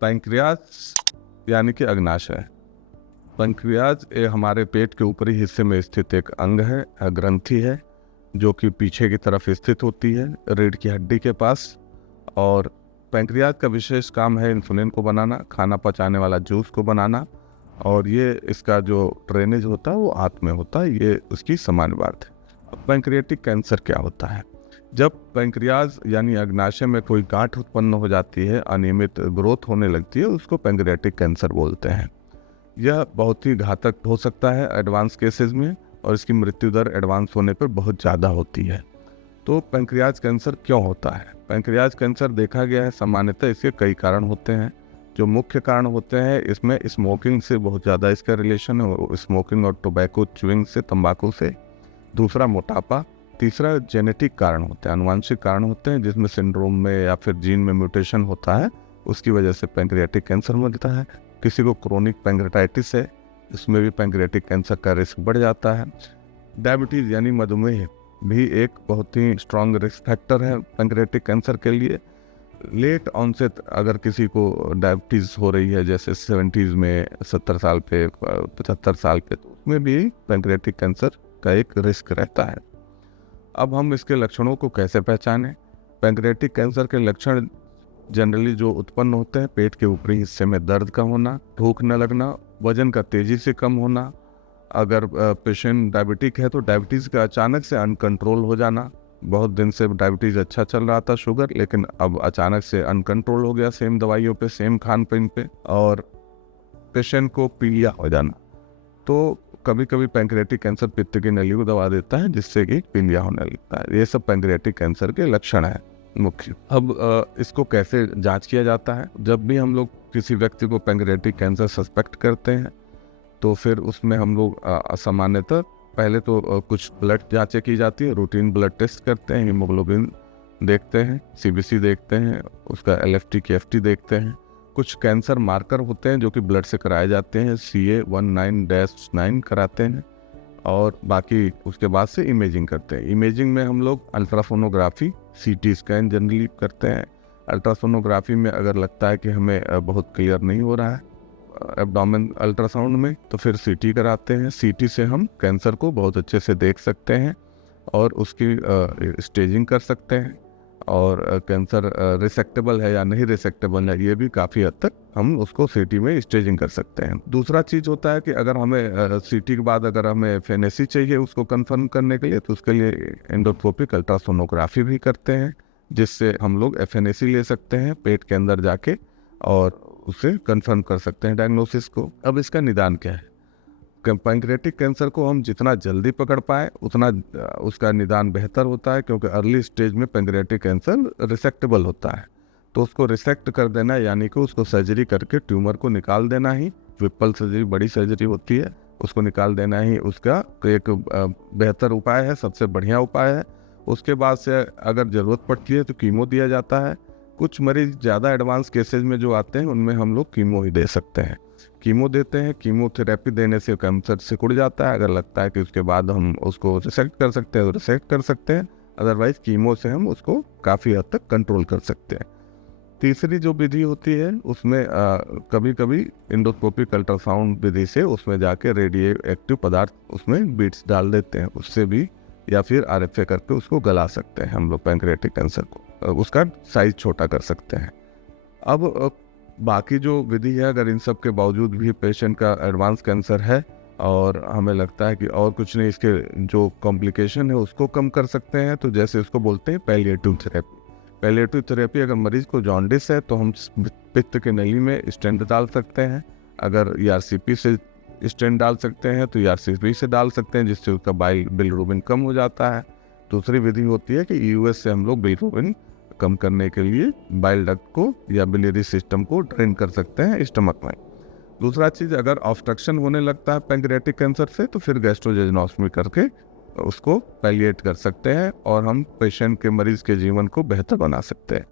Pancreas यानी कि अग्नाशय। Pancreas ये हमारे पेट के ऊपरी हिस्से में स्थित एक अंग है, ग्रंथि है, जो कि पीछे की तरफ स्थित होती है रीढ़ की हड्डी के पास। और पैंक्रियाज का विशेष काम है इंसुलिन को बनाना, खाना पचाने वाला जूस को बनाना, और ये इसका जो ड्रेनेज होता है वो हाथ में होता है। ये उसकी सामान्य बात है। अब पैंक्रियाटिक कैंसर क्या होता है? जब पैंक्रियाज यानी अग्नाशय में कोई गांठ उत्पन्न हो जाती है, अनियमित ग्रोथ होने लगती है, उसको पैंक्रियाटिक कैंसर बोलते हैं। यह बहुत ही घातक हो सकता है एडवांस केसेस में, और इसकी मृत्यु दर एडवांस होने पर बहुत ज़्यादा होती है। तो पैंक्रियाज कैंसर क्यों होता है? पैंक्रियाज कैंसर देखा गया है सामान्यतः इसके कई कारण होते हैं। जो मुख्य कारण होते हैं इसमें स्मोकिंग से बहुत ज़्यादा इसका रिलेशन है, स्मोकिंग और टोबैको च्युइंग से, तंबाकू से। दूसरा मोटापा। तीसरा जेनेटिक कारण होते हैं, अनुवांशिक कारण होते हैं, जिसमें सिंड्रोम में या फिर जीन में म्यूटेशन होता है, उसकी वजह से पैंक्रियाटिक कैंसर बनता है। किसी को क्रोनिक पैंक्रेटाइटिस है, इसमें भी पैंक्रियाटिक कैंसर का रिस्क बढ़ जाता है। डायबिटीज़ यानी मधुमेह भी एक बहुत ही स्ट्रॉन्ग रिस्क फैक्टर है पैंक्रियाटिक कैंसर के लिए। लेट ऑनसेट अगर किसी को डायबिटीज़ हो रही है, जैसे 70s में, 70 साल पे, 75 साल पे, तो उसमें भी पैंक्रियाटिक कैंसर का एक रिस्क रहता है। अब हम इसके लक्षणों को कैसे पहचानें? पैंक्रियाटिक कैंसर के लक्षण जनरली जो उत्पन्न होते हैं, पेट के ऊपरी हिस्से में दर्द का होना, भूख न लगना, वजन का तेज़ी से कम होना। अगर पेशेंट डायबिटिक है तो डायबिटीज़ का अचानक से अनकंट्रोल हो जाना। बहुत दिन से डायबिटीज़ अच्छा चल रहा था शुगर, लेकिन अब अचानक से अनकंट्रोल हो गया, सेम दवाइयों पे, सेम खान पीन पे। और पेशेंट को पीलिया हो जाना। तो कभी कभी पैंक्रियाटिक कैंसर पित्त की नली को दबा देता है, जिससे कि पीलिया होने लगता है। ये सब पैंक्रियाटिक कैंसर के लक्षण हैं मुख्य। अब इसको कैसे जांच किया जाता है? जब भी हम लोग किसी व्यक्ति को पैंक्रियाटिक कैंसर सस्पेक्ट करते हैं, तो फिर उसमें हम लोग सामान्यतः पहले तो कुछ ब्लड जांचें की जाती है, रूटीन ब्लड टेस्ट करते हैं, हीमोग्लोबिन देखते हैं, सीबीसी देखते हैं, उसका एलएफटी केएफटी देखते हैं। कुछ कैंसर मार्कर होते हैं जो कि ब्लड से कराए जाते हैं, CA19-9 कराते हैं, और बाकी उसके बाद से इमेजिंग करते हैं। इमेजिंग में हम लोग अल्ट्रासोनोग्राफी, CT स्कैन जनरली करते हैं। अल्ट्रासोनोग्राफी में अगर लगता है कि हमें बहुत क्लियर नहीं हो रहा है एब्डोमेन अल्ट्रासाउंड में, तो फिर CT कराते हैं। CT से हम कैंसर को बहुत अच्छे से देख सकते हैं और उसकी स्टेजिंग कर सकते हैं, और कैंसर रिसेक्टेबल है या नहीं रिसेक्टेबल है, ये भी काफ़ी हद तक हम उसको CT में स्टेजिंग कर सकते हैं। दूसरा चीज़ होता है कि अगर हमें CT के बाद अगर हमें FNAC चाहिए उसको कंफर्म करने के लिए, तो उसके लिए एंडोस्कोपिक अल्ट्रासोनोग्राफी भी करते हैं, जिससे हम लोग FNAC ले सकते हैं पेट के अंदर जाके, और उसे कंफर्म कर सकते हैं डायग्नोसिस को। अब इसका निदान क्या है? पैंक्रियाटिक कैंसर को हम जितना जल्दी पकड़ पाए उतना उसका निदान बेहतर होता है, क्योंकि अर्ली स्टेज में पैंक्रियाटिक कैंसर रिसेक्टेबल होता है। तो उसको रिसेक्ट कर देना, यानी कि उसको सर्जरी करके ट्यूमर को निकाल देना ही, विपल सर्जरी बड़ी सर्जरी होती है, उसको निकाल देना ही उसका एक बेहतर उपाय है, सबसे बढ़िया उपाय है। उसके बाद से अगर ज़रूरत पड़ती है तो कीमो दिया जाता है। कुछ मरीज ज़्यादा एडवांस केसेज में जो आते हैं उनमें हम लोग कीमो ही दे सकते हैं। कीमो देते हैं, कीमोथेरेपी देने से कैंसर सिकुड़ जाता है। अगर लगता है कि उसके बाद हम उसको रिसेक्ट कर सकते हैं तो रिसेक्ट कर सकते हैं, अदरवाइज कीमो से हम उसको काफ़ी हद तक कंट्रोल कर सकते हैं। तीसरी जो विधि होती है उसमें कभी कभी एंडोस्कोपिक अल्ट्रासाउंड विधि से उसमें जाके रेडियो एक्टिव पदार्थ उसमें बीट्स डाल देते हैं, उससे भी, या फिर RFA करके उसको गला सकते हैं हम लोग पैंक्रियाटिक कैंसर को, उसका साइज छोटा कर सकते हैं। अब बाकी जो विधि है, अगर इन सब के बावजूद भी पेशेंट का एडवांस कैंसर है और हमें लगता है कि और कुछ नहीं, इसके जो कॉम्प्लिकेशन है उसको कम कर सकते हैं, तो जैसे उसको बोलते हैं पैलिएटिव थेरेपी। पैलिएटिव थेरेपी, अगर मरीज को जॉन्डिस है तो हम पित्त के नली में स्टेंट डाल सकते हैं। अगर ERCP से स्टेंट डाल सकते हैं तो ERCP से डाल सकते हैं, जिससे उसका बिलिरुबिन कम हो जाता है। दूसरी विधि होती है कि EUS से हम लोग बिलिरुबिन कम करने के लिए बाइल डक्ट को या बिलियरी सिस्टम को ड्रेन कर सकते हैं स्टमक में। दूसरा चीज़, अगर ऑब्स्ट्रक्शन होने लगता है पैंक्रियाटिक कैंसर से, तो फिर गैस्ट्रोजेजनोस्टमी करके उसको पैलिएट कर सकते हैं, और हम पेशेंट के, मरीज के जीवन को बेहतर बना सकते हैं।